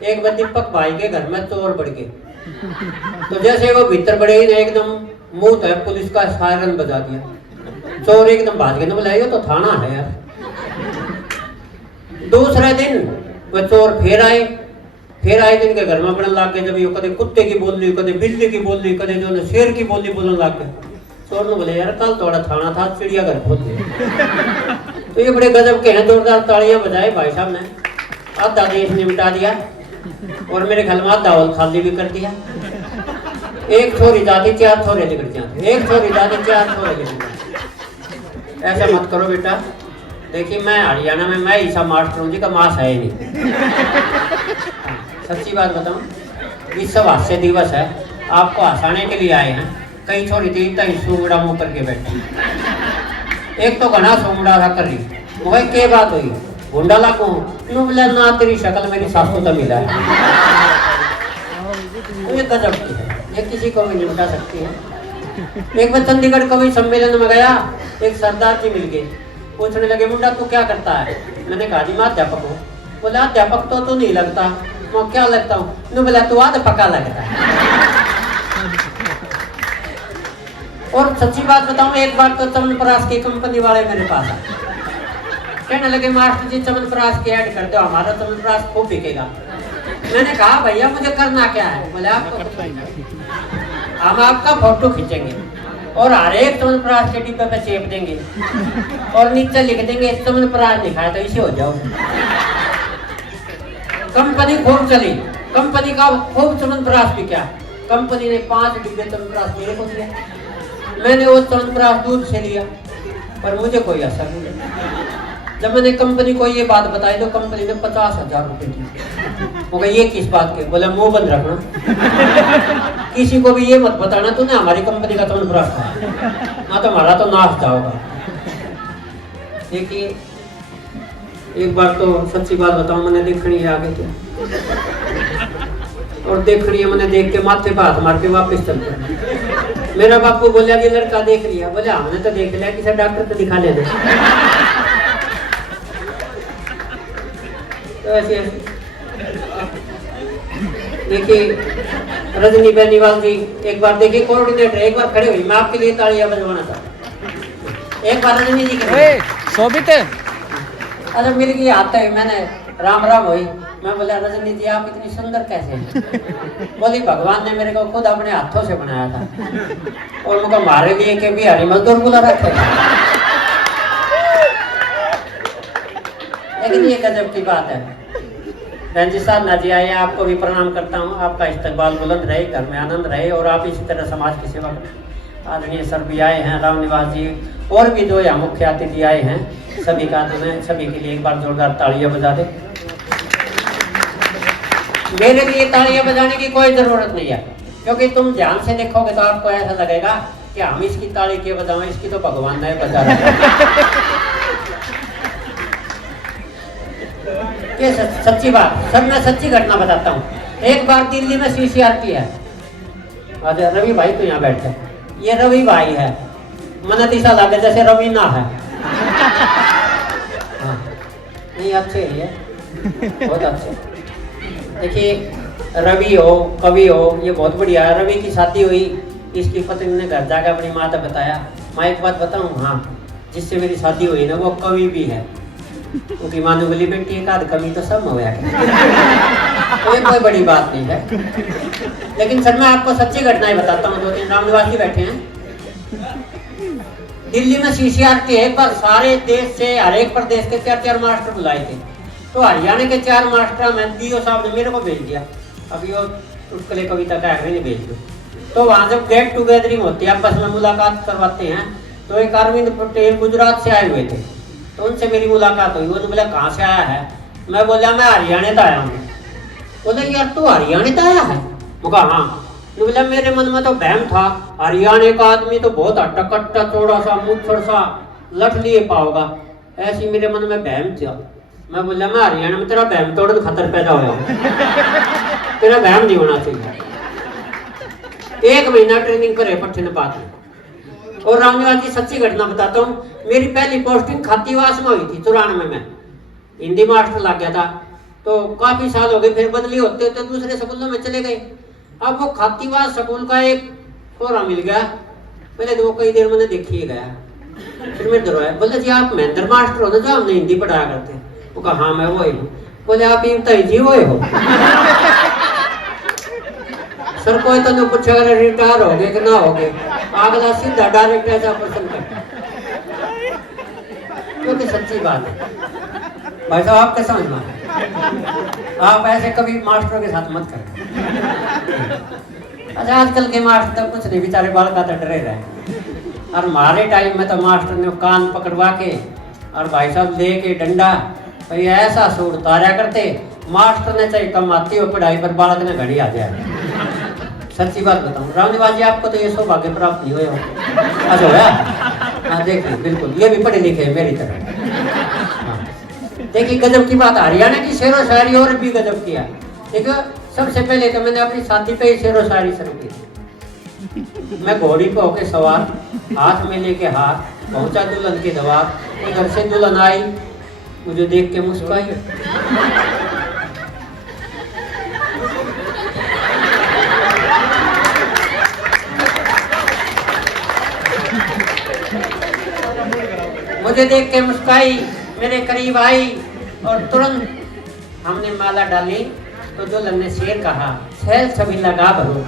एक बार दीपक भाई के घर में चोर बढ़ गए। तो जैसे वो भीतर बढ़े ही एकदम मुंह है पुलिस का सायरन बजा दिया। चोर एकदम भाग गए, बोला ये तो थाना है यार। दूसरे दिन वो चोर फिर आए दिन के घर में बढ़ने लग गए। जब ये कदे कुत्ते की बोल ली, कदे बिल्ली की बोल ली, कदे जो ने शेर की बोली बोलने लग गए। चोर ने बोले यार कल थोड़ा थाना था, चिड़ियाघर खोल दिया। तो ये बड़े गजब के हैं, जोरदार तालियां बजाए भाई साहब ने। आधा देश निपटा दिया और मेरे ख्याल में आधा हॉल खाली भी कर दिया। एक छोरी जाती 4 छोरे निकल जाते, एक छोरी जाती 4 छोरे निकल। ऐसा मत करो बेटा। देखिए मैं हरियाणा में मैं ईसा मास्टर हूँ जी का मास है ही नहीं। सच्ची बात बताऊं, विश्व हास्य दिवस है, आपको हंसाने के लिए आए हैं। कई छोरी थी इतना ही सूंगड़ा मुंह करके बैठी। एक तो घना सूंगड़ा रहा कर रही, वो के बात हुई गुंडा लागू नु बोला ना तेरी शक्ल मेरी सासू तो मिला है। ये गजब की है, ये किसी को भी नहीं बता सकती है। एक बार चंडीगढ़ कवि सम्मेलन में गया, एक सरदार जी मिल गए, पूछने लगे मुंडा तू क्या करता है? मैंने कहा जी मैं अध्यापक हूँ। बोला अध्यापक तो नहीं लगता। मैं क्या लगता हूँ? नु बोला तू आध पक्का लगता है। और सच्ची बात बताऊं, एक बार तो चमनप्राश की कंपनी वाले मेरे पास आए, कहने लगे मास्टर जी चमनप्राश की ऐड कर दो, हमारा चमनप्राश खूब बिकेगा। मैंने कहा भैया मुझे करना क्या है? बोले आपको हम आपका फोटो खींचेंगे और हर एक चमनप्राश के डिब्बे पे चेप देंगे और नीचे लिख देंगे चमनप्राश दिखाए तो इसे हो जाओ। कंपनी खूब चली, कंपनी का खूब चमनप्राश बिका। कंपनी ने 5 डिब्बे चमनप्राश मेरे को दिया। मैंने वो चमनप्राश दूध से लिया पर मुझे कोई असर नहीं। जब मैंने कंपनी को ये बात बताई तो कंपनी ने 50,000 रुपए दिए। वो कहा ये किस बात के? बोला मुंह बंद रखना, किसी को भी ये मत बताना तूने हमारी कंपनी का चमनप्राश खाया, ना तो हमारा तो नाश जाओगा। देखिए एक बार तो सच्ची बात बताऊं, मैंने देखनी है आगे क्या और देखनी है, मैंने देख के माथे पे हाथ मार के वापस चल पड़ा। मेरा बापू बोला कि लड़का देख लिया। बोले हमने तो देख लिया, किसी डॉक्टर को दिखा लेना। तो ऐसे देखिए रजनी बेनीवाल जी एक बार देखिए कोऑर्डिनेटर एक बार खड़े हुई, मैं आपके लिए तालियां बजवाना था। एक बार रजनी जी शोभित अरे मिल गई आते ही मैंने राम राम हुई। मैं बोला रजनी जी आप इतनी सुंदर कैसे हैं? बोली भगवान ने मेरे को खुद अपने हाथों से बनाया था और मुझे मारे लिए के बिहारी मजदूर बुला रखे। लेकिन ये गजब की बात है। रंजित साहब नाजी आए, आपको भी प्रणाम करता हूँ। आपका इस्तकबाल बुलंद रहे, घर में आनंद रहे और आप इसी तरह समाज की सेवा करें। आदरणीय सर भी आए हैं, राम निवास जी और भी जो यहाँ मुख्य अतिथि आए हैं, सभी का सभी के लिए एक बार जोरदार तालियां बजा दें। मेरे लिए तालियां बजाने की कोई जरूरत नहीं है, क्योंकि तुम ध्यान से देखोगे तो आपको ऐसा लगेगा कि हम इसकी ताली क्यों बजाएं, इसकी तो भगवान ने बजा ये सच्ची बात सर, मैं सच्ची घटना बताता हूँ। एक बार दिल्ली में CCRP है। अच्छा रवि भाई तो यहाँ बैठे, ये रवि भाई है, मन दिशा लगे जैसे रवीना है। हाँ नहीं अच्छे ही है, बहुत अच्छे। देखिए रवि हो कवि हो ये बहुत बढ़िया है। रवि की शादी हुई, इसकी पत्नी ने घर जाकर अपनी माँ से बताया, माँ एक बात बताऊँ, हाँ जिससे मेरी शादी हुई ना वो कवि भी है। उनकी माँ ने बोली बेटी एक आध कमी तो सब हो गया। तो ये कोई बड़ी बात नहीं है। लेकिन सर मैं आपको सच्ची घटनाएं बताता हूँ। 2-3 रामनिवास जी बैठे हैं। दिल्ली में CCRP एक बार सारे देश से हर एक प्रदेश के 4-4 मास्टर बुलाए थे। तो हरियाणा के 4 मास्टर में DO साहब ने मेरे को भेज दिया, अभी वो चुटकुले कविता का नहीं भेज दो। तो वहाँ जब गेट टुगेदरिंग होती है, आपस में मुलाकात करवाते हैं, तो एक अरविंद पटेल गुजरात से आए हुए थे। तो उनसे मेरी मुलाकात हुई। उन्होंने बोला कहाँ से आया है? मैं बोला मैं हरियाणा से आया हूँ। बोले यार तू हरियाणा से आया है? मैं कहा हाँ। बोला मेरे मन में तो बहम था, हरियाणा का आदमी तो बहुत हट्टा कट्टा चौड़ा सा मुच्छर सा लठ लिए पाओगा, ऐसी मेरे मन में बहम था। मैं बोला मैं हरियाणा में तेरा बहम तोड़न खतर पैदा हुआ, तेरा बहम नहीं होना चाहिए। 1 महीना ट्रेनिंग करे पट्टन बात में। और रामनिवास जी सच्ची घटना बताता हूँ, मेरी पहली पोस्टिंग खातीवास में हुई थी 94 में। हिंदी मास्टर लग गया था। तो काफी साल हो गए, फिर बदली होते होते दूसरे स्कूलों में चले गए। अब वो खातीवास स्कूल का एक कोरा मिल गया, पहले तो वो कई देर मैंने देखिए गया, फिर मेरे दरवाजा बोले जी आप महेंद्र मास्टर हो ना जो हमने हिंदी पढ़ाया करते हैं? वो कहा हाँ मैं वो ही हूँ। बोले आप इमताई जी वो हो? सर कोई तो नहीं पूछा रिटायर हो गए कि ना हो गए, अगला सीधा डायरेक्ट ऐसा प्रश्न करता, क्योंकि सच्ची बात है भाई साहब, आपके समझना आप ऐसे कभी मास्टरों के साथ मत करें। अच्छा आजकल के मास्टर तो कुछ नहीं, बेचारे बाल का तो डरे रहे, और हमारे टाइम में तो मास्टर ने कान पकड़वा के और भाई साहब ले के डंडा भाई ऐसा सूट उतारा करते, मास्टर ने चाहे कमाती हो पढ़ाई पर बालक ने घड़ी आ जाए। सच्ची बात बताऊं रामनिवास जी, आपको तो ये सौभाग्य प्राप्त नहीं हुआ। अच्छा होया? हाँ देखिए बिल्कुल, ये भी पढ़े लिखे मेरी तरह। हाँ देखिए गजब की बात, हरियाणा की शेरो शायरी और भी गजब किया। देखो सबसे पहले तो मैंने अपनी शादी पे ही शेरो शायरी शुरू की। मैं घोड़ी पे होके सवार, हाथ में लेके हाथ, पहुंचा दुल्हन के द्वार, उधर से दुल्हन आई, मुझे देख के मुस्कुराई। मुझे देख के मुस्कुराई, मेरे करीब आई और तुरंत हमने माला डाली तो दुल्हन ने शेर कहा, छैल छबी लगा भरो।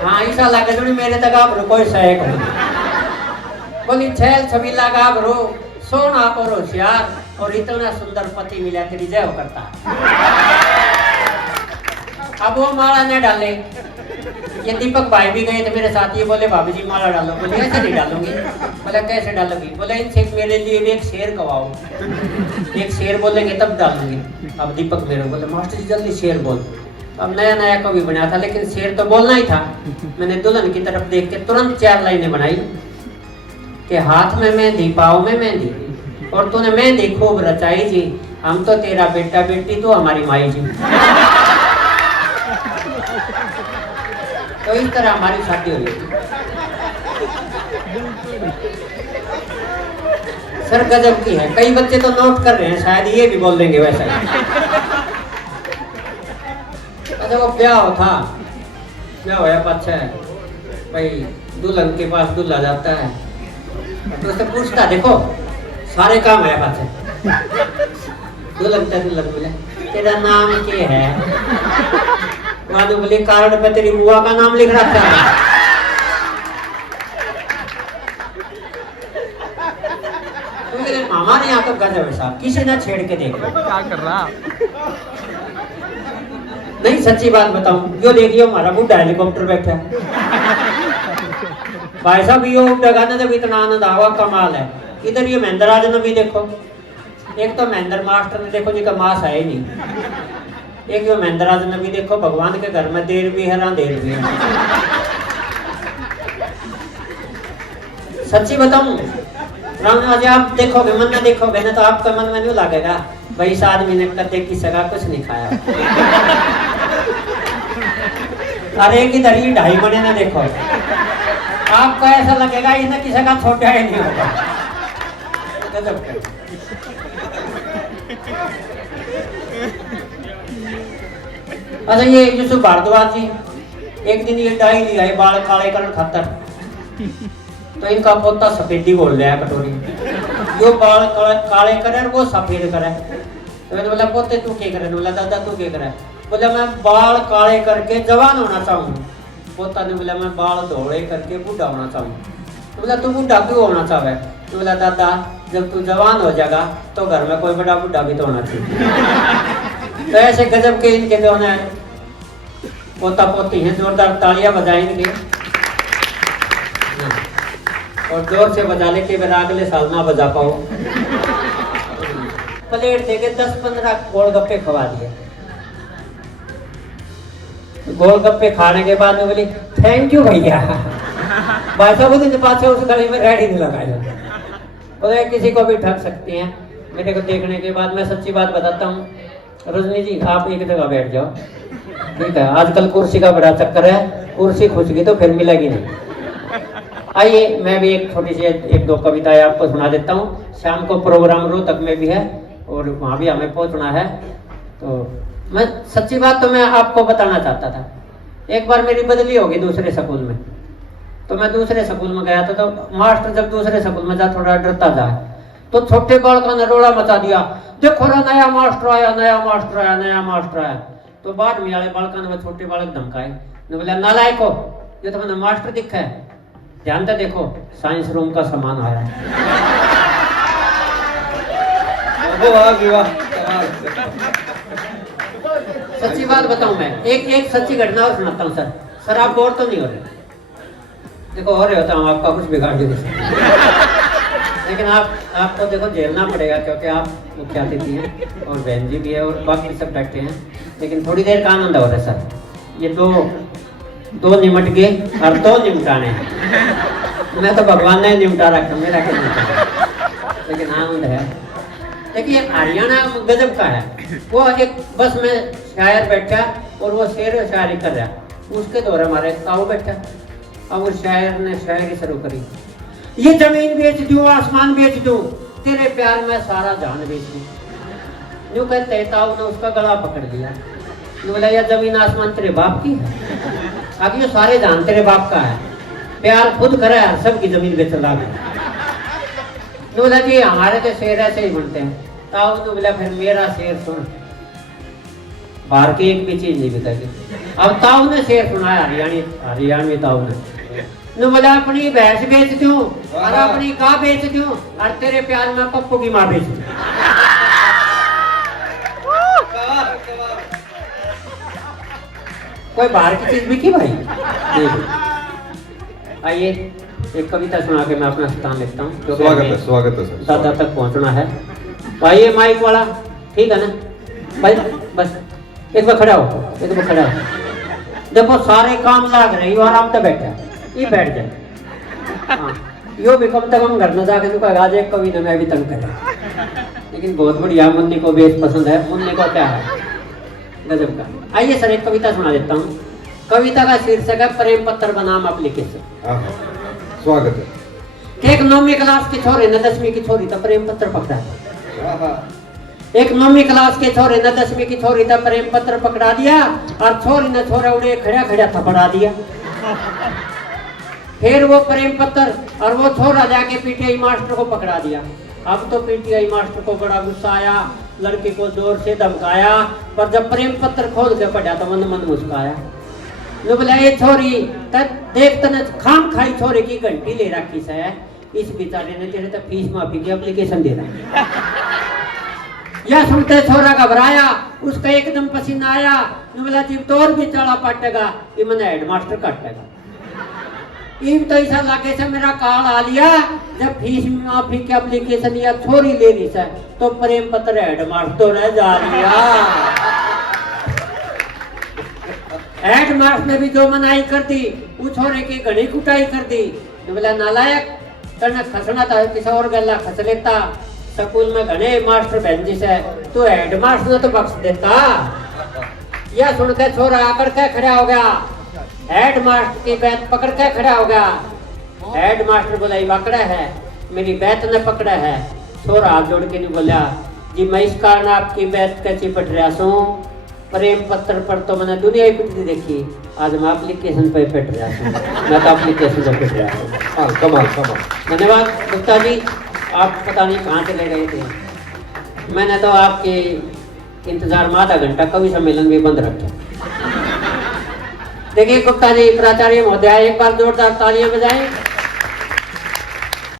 हाँ ऐसा लगा जो मेरे तक भरो कोई सहक हो। बोली छैल छबी लगा भरो, सोना और होशियार, और इतना सुंदर पति मिला तेरी जय हो करता। अब वो माला न डाले, ये दीपक भाई भी गए थे मेरे साथ, ये बोले भाभी जी माला डालो। बोले ऐसे नहीं डालूंगी। बोले कैसे डालोगी? बोले इनसे मेरे लिए एक शेर गवाओ, एक शेर बोलेंगे तब डालूंगी। अब दीपक मेरे बोले मास्टर जी जल्दी शेर बोल। अब नया नया कवि बना था, लेकिन शेर तो बोलना ही था। मैंने दुल्हन की तरफ देख के तुरंत 4 लाइनें बनाई कि हाथ में मेहंदी पाँव में मेहंदी, और तूने मेहंदी खूब रचाई जी, हम तो तेरा बेटा बेटी तो हमारी माई जी। तो इस तरह हमारी शादी हुई। सर गजब की है, कई बच्चे तो नोट कर रहे हैं, शायद ये भी बोल देंगे वैसा ही। अच्छा वो ब्याह था, ब्याह होया पाछा है भाई, दुल्हन के पास दूल्हा जाता है तो उससे पूछता, देखो सारे काम है पाछे। दुल्हन मिले, तेरा नाम क्या है? मानो बोले कार्ड पे तेरी बुआ का नाम लिख रखा है। तो मामा ने यहाँ तो गजब है साहब, किसी ना छेड़ के देख क्या कर रहा। नहीं सच्ची बात बताऊं, यो देखियो हमारा बुढ़ा हेलीकॉप्टर बैठा है भाई साहब, यो डगाने जब इतना आनंद आवा कमाल है। इधर ये महेंद्र राज ने भी देखो, एक तो महेंद्र मास्टर ने देखो जिनका मास है ही नहीं, एक जो महेंद्र राज ने भी देखो, भगवान के घर में देर भी है अंधेर भी है। सच्ची बताऊं रामनिवास जी, आप देखोगे मन में देखोगे ना तो आपका मन में नहीं लगेगा भाई इस आदमी ने कदे की सगा कुछ नहीं खाया। अरे किधर ही 2.5 महीने ना देखो, आपको ऐसा लगेगा इसने किसी का छोटा ही नहीं होगा। अच्छा ये यूसुफ भारद्वाज जी, एक दिन ये डाई लिया है बाल काले करण खातर, तो इनका पोता सफेदी बोल रहा है कटोरी, जो बाल काले करे वो सफेद करे। तो मैंने बोला पोते तू क्या करे? बोला दादा तू क्या करे? बोला मैं बाल काले करके जवान होना चाहूँ। पोता ने बोला मैं बाल धोले करके बूढ़ा होना चाहूँ। तो बोला तू बूढ़ा क्यों होना चाहे? तो बोला दादा जब तू जवान हो जाएगा तो घर में कोई बड़ा बूढ़ा भी तो होना चाहिए। तो ऐसे गजब के इनके जो है पोता पोती हैं, जोरदार तालियां बजाएं इनके, और जोर से बजा ले के मेरा अगले साल ना बजा पाओ। प्लेट देके 10-15 गोलगप्पे खवा दिए। गोलगप्पे खाने के बाद में बोली थैंक यू भैया। भाई साहब उस पास उस गली में रेडी नहीं लगाया। बोले किसी को भी ठग सकती हैं। मेरे को देखने के बाद मैं सच्ची बात बताता हूँ, रजनी जी आप एक जगह बैठ जाओ, ठीक है? आजकल कुर्सी का बड़ा चक्कर है, कुर्सी खुश गई तो फिर मिलेगी नहीं। आइए मैं भी एक छोटी सी 1-2 कविताएं आपको सुना देता हूँ। शाम को प्रोग्राम रोहतक में भी है, और वहाँ भी हमें पहुँचना है। तो मैं सच्ची बात तो मैं आपको बताना चाहता था। एक बार मेरी बदली होगी दूसरे स्कूल में, तो मैं दूसरे स्कूल में गया था। तो मास्टर जब दूसरे स्कूल में जा थोड़ा डरता जा, तो छोटे बालकों ने रोड़ा मचा दिया, देखो रा नया मास्टर आया, नया मास्टर आया, नया मास्टर आया। तो बाद में वाले बालकों ने छोटे बालक धमकाए, ने बोला नालायको, ये तो मैंने मास्टर दिखा है, ध्यान से देखो साइंस रूम का सामान आया है। सच्ची बात बताऊं मैं, एक सच्ची घटना और सुनाता हूँ सर। सर आप बोर तो नहीं हो रहे? देखो हो रहे होता हूँ, आपका कुछ बिगाड़ देंगे लेकिन आपको देखो झेलना पड़ेगा, क्योंकि आप मुख्य अतिथि हैं और बहन जी भी है और बाकी सब बैठे हैं। लेकिन थोड़ी देर का आनंद हो रहा है सर। ये दो निमट गए और 2 निमटाने हैं। मैं तो भगवान ने निमटा रखा, मेरा क्या निमटा, लेकिन आनंद है। देखिए हरियाणा गजब का है। वो एक बस में शायर बैठा और वो शेर शायरी कर रहा, उसके दौरे हमारे ताऊ बैठा। अब उस शायर ने शायरी शुरू करी, ये जमीन बेच दूं, आसमान बेच दूं, तेरे प्यार में सारा जान बेच दूं। यूं कहते ताऊ ने उसका गला पकड़ लिया, बोला यह जमीन आसमान तेरे बाप की है, आगे ये सारे जान तेरे बाप का है, प्यार खुद करे सबकी जमीन बेच ला। बोला जी हमारे तो शेर ऐसे ही बनते हैं। ताऊ ने बोला फिर मेरा शेर सुन, बाहर की एक भी चीज नहीं बिकेगी। अब ताऊ ने शेर सुनाया, हरियाणवी ताऊ ने बोला अपनी भैंस बेच दूं और अपनी गाय बेच दूं और तेरे प्यार में पप्पू की माँ बेच दूं। कोई बाहर की चीज बिकी भाई? आइए एक कविता सुना के मैं अपना स्थान लेता हूँ। स्वागत है सर। दादा तक पहुँचना है। तो आइए माइक वाला, ठीक है ना भाई? बस एक बार खड़ा हो, एक बार खड़ा हो। देखो सारे काम लाग रहे हो, आराम से बैठा, ये बैठ जाए। हाँ यो भी कम से कम घर में जाकर तो आज एक कवि ने मैं भी तंग कर, लेकिन बहुत बढ़िया। मुन्नी को बेस पसंद है, मुन्नी को क्या है गजब का। आइए सर एक कविता सुना देता हूँ। कविता का शीर्षक है प्रेम पत्र बनाम एप्लीकेशन। स्वागत है। एक 9वीं क्लास के छोरे ने 10वीं की छोरी तब प्रेम पत्र पकड़ा। एक 9वीं क्लास के छोरे ने 10वीं की छोरी तब प्रेम पत्र पकड़ा दिया और छोरी ने छोरा उड़े खड़ा खड़ा थपड़ा दिया। फिर वो प्रेम पत्र और वो छोरा जाके पीटीआई मास्टर को पकड़ा दिया। अब तो पीटीआई मास्टर को बड़ा गुस्सा आया, लड़की को जोर से धमकाया, पर जब प्रेम पत्र खोल के पढ़ा तो मन मन मुस्काया। लो बोला ये छोरी देख तने खाम खाई छोरे की घंटी ले रखी है, इस बेचारे ने तेरे तक फीस माफी की एप्लीकेशन दे रहा। यह सुनते छोरा घबराया, उसका एकदम पसीना आया। बोला जीव तोर भी चढ़ा पाटेगा, ये मैंने हेडमास्टर काटेगा। इन तो ऐसा लागे से मेरा काल आ लिया, जब फीस माफी की एप्लीकेशन या छोरी ले रही है तो प्रेम पत्र हेडमास्टर रह जा लिया। हेडमास्टर ने भी जो मनाई कर दी, वो छोरे की घड़ी कुटाई कर दी। बोला नालायक, तने खसना था किसी और गला खस लेता, स्कूल में घने मास्टर बहन जी से तो हेडमास्टर ने तो बख्श देता। यह सुनकर छोरा आकर के खड़ा हो गया, हेडमास्टर की बैत पकड़ के खड़ा हो गया। हेडमास्टर बोला ये पकड़ा है, मेरी बैत ने पकड़ा है। छोरा हाथ जोड़ के नहीं बोला जी मैं इस कारण आपकी बैत कैसी पट रहा हूँ, प्रेम पत्र पर तो मैंने दुनिया ही पिटती देखी, आज मैं एप्लीकेशन पे पिट रहा हूँ, मैं तो एप्लीकेशन पे पिट रहा हूँ। कमाल। धन्यवाद गुप्ता जी, आप पता नहीं कहाँ चले गए थे। मैंने तो आपके इंतजार में आधा घंटा कवि सम्मेलन भी बंद रखा। देखिए गुप्ता जी, प्राचार्य महोदय एक बार जोरदार तालियां बजाएं।